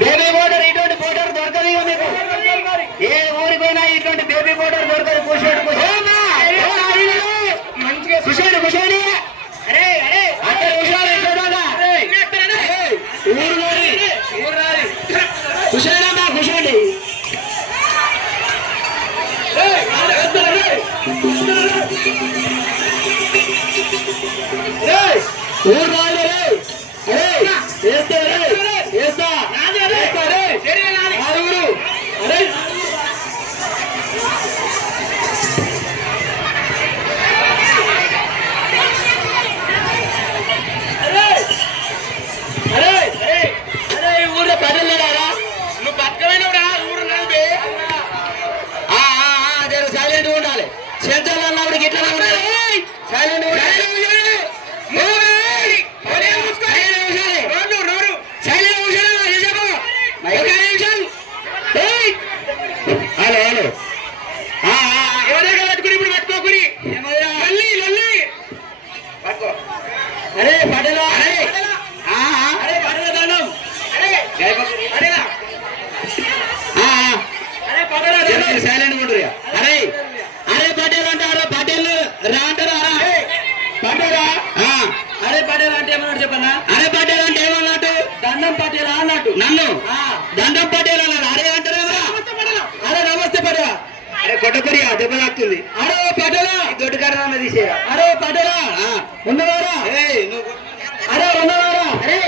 Baby border ఇటువంటి border దొరకదు మీకు. ఏ ఊరికి పోయినా ఇటువంటి బేబీ బోర్డర్ దొరకదు. కూర్చోండి కూర్చోండి కూర్చోండి. అరే అరే అందరు కూర్చోండి. కూర్చోండి కూర్చోండి. ఊరు ఊర్లో పడలేడారా? నువ్వు బతకమైన ఊరు సైలెంట్ ఉండాలి. సెంట్రల్ అన్నప్పుడు గిట్లా ఉండాలి. సైలెంట్ ఉండాలి. హలో హలో ఎవరైనా పట్టుకుని ఇప్పుడు పట్టుకోకుని. అరే పడేలా అరే పడేల దండం. అరే సైలెంట్ ఉండరు. అరే అరే పటేల్ అంటారా? పటేల్ రా అంటారా? పటేలా? అరే పటేల్ అంటే ఏమన్నాడు చెప్పన్నా? అరే పటేల్ అంటే ఏమన్నట్టు? దండం పటేలా అన్నట్టు. నన్ను దండం పటేల్ అన్నాడు. అరే అంటారా? అరే నమస్తే పటేలా. అరే కొట్టకరియా దెబ్బ తాకుతుంది. అరే పటేలా దొడ్డు కర్ర తీసేరా. అరే పటేలా ఉన్నవారా? అరే ఉన్నవారా? అరే